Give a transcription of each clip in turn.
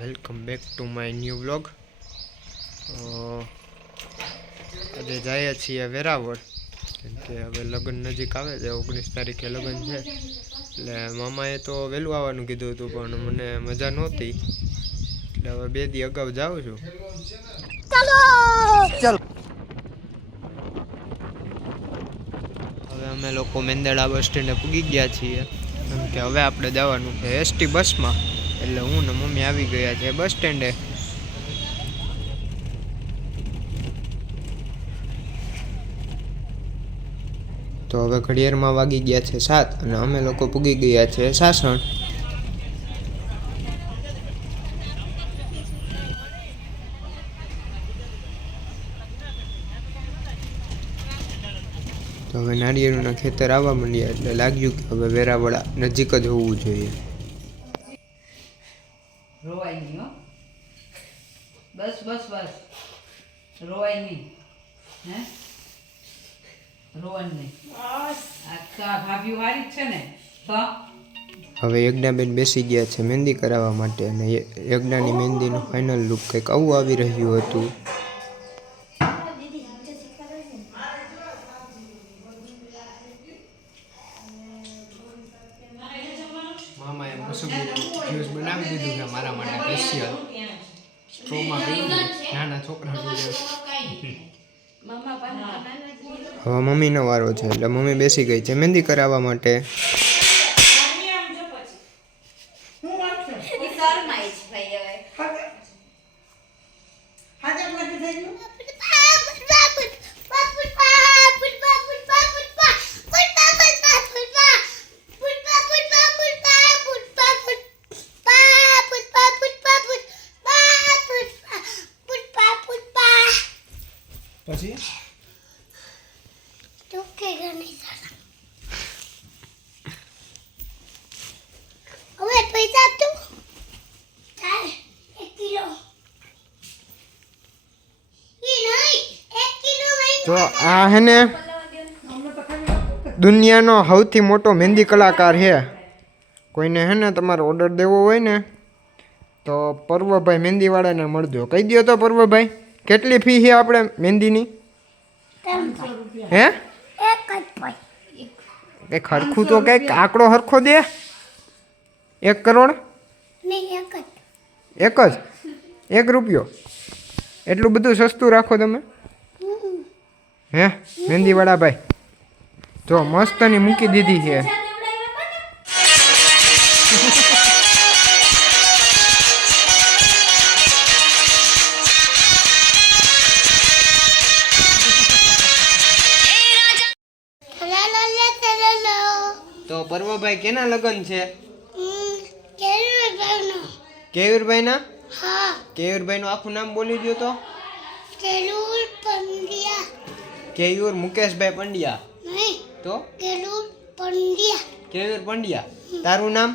Welcome back to my new vlog. આજે જઈએ છીએ વેરાવળ, કેમ કે હવે લગ્ન નજીક આવે છે. 19 તારીખે લગ્ન છે, એટલે મામાએ તો વહેલું આવવાનું કીધું હતું, પણ મને મજા નહોતી, એટલે હવે 2 દી અગાઉ જાઉં છું. ચાલો હવે અમે લોકો મેંદરડા બસ સ્ટેન્ડે પૂગી ગયા છીએ, કેમ કે હવે આપણે જવાનું છે એસટી બસમાં. એટલે હું ને મમ્મી આવી ગયા છે બસ સ્ટેન્ડે. તો હવે ઘડિયાળમાં વાગી ગયા છે 7 અને અમે લોકો પૂગી ગયા છે સાસણ. તો હવે નાળિયેરના ખેતર આવવા માંડ્યા, એટલે લાગ્યું કે હવે વેરાવળ નજીક જ હોવું જોઈએ. રોવાય નહીં હો, બસ બસ બસ, રોવાય નહીં, હે રોવાનું નહીં. આ ભાભી વારી જ છે ને. તો હવે યજ્ઞાબેન બેસી ગયા છે મહેંદી કરાવવા માટે, અને યજ્ઞાની મહેંદીનું ફાઇનલ લુક કંઈક આવું આવી રહ્યું હતું. મામાએ જ્યુસ બનાવી દીધું છે મારા માટે સ્પેશિયલ. સ્ટ્રોમાં પીવું નાના છોકરાનું. હવે મમ્મીનો વારો છે, એટલે મમ્મી બેસી ગઈ છે મહેંદી કરાવવા માટે. પછી તો આ હે ને દુનિયાનો સૌથી મોટો મહેંદી કલાકાર છે. કોઈને હે ને તમારો ઓર્ડર દેવો હોય ને તો પર્વભાઈ મહેંદીવાળાને મળજો. કહી દો તો પર્વભાઈ, કેટલી ફી છે આપણે મહેંદીની? હે કંઈક હરખું તો કંઈક આંકડો હરખો દે. 1 કરોડ? એક જ 1 રૂપિયો? એટલું બધું સસ્તું રાખો તમે? હે મહેંદીવાળા ભાઈ, જો મસ્તની મૂકી દીધી છે. તો પર્વભાઈ કેના લગ્ન છે? કેયુરભાઈ ના? કેયુરભાઈ નું આખું નામ બોલી દો તો. કેયુર મુકેશભાઈ પંડ્યા. તો કેયુર પંડ્યા. તારું નામ?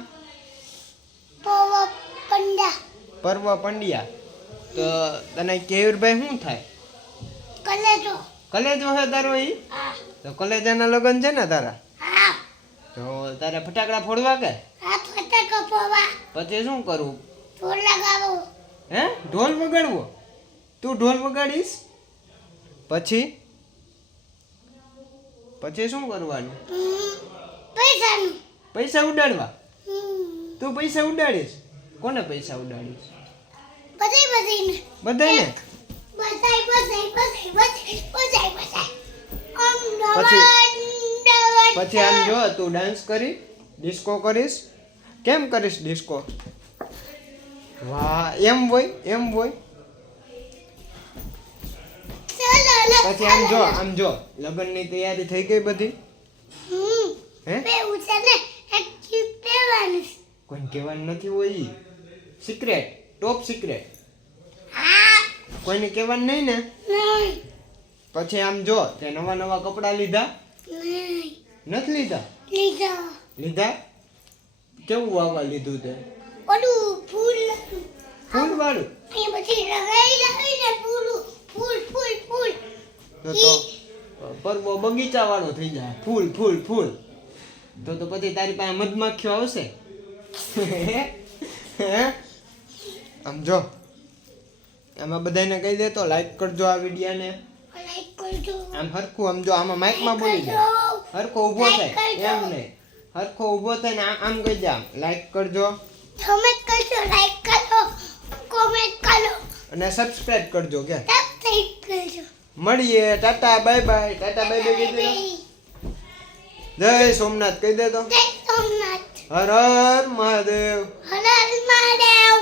પર્વ પંડ્યા. તો તને કેયુરભાઈ શું થાય? કલેજો હે તારો ઈ? તો કલેજાના લગ્ન છે ને તારા? તો તારે ફટાકડા ફોડવા કે? પછી શું કરવું? હે ઢોલ વગાડવો? તું ઢોલ વગાડીશ? પછી શું કરવાનું? પૈસા ઉડાડવા? તું પૈસા ઉડાડીશ? કોને પૈસા ઉડાડીશ? બધાને? પછી આમ જો તું ડાન્સ કરી, ડિસ્કો કરીશ. કેમ કરીશ ડિસ્કો? વાહ, એમ હોય? પછી આમ જો લગ્નની તૈયારી થઈ ગઈ બધી? હે કોઈ કહેવાનું નથી હોય, સિક્રેટ, ટોપ સિક્રેટ. કોઈને કહેવાનું નહીં ને? પછી આમ જો તે નવા કપડાં લીધા? નથી લીધા? લીધા? કેવું વાવવા લીધું તે? ફૂલ વાળું? તો પર્વ બગીચા વાળો થઈ જાય. ફૂલ તો પછી તારી પાસે મધમાખીઓ આવશે. આમ જો આમાં બધાને કહી દે તો લાઈક કરજો આ વિડીયોને. આમ હરખું આમ જો આમાં માઇકમાં બોલી જાય. હરખો ઊભો થાય એમ નહીં. હરખો ઊભો થાય ને આમ કહી દે આમ લાઈક કરજો કમેન્ટ કરજો, લાઈક કરો, કોમેન્ટ કરો, અને સબસ્ક્રાઇબ કરજો કે સબસ્ક્રાઇબ કરજો. મળીએ. Tata bye bye. Tata bye bye કહી દે. જય સોમનાથ કહી દે તો. જય સોમનાથ. હર હર મહાદેવ. હર હર મહાદેવ.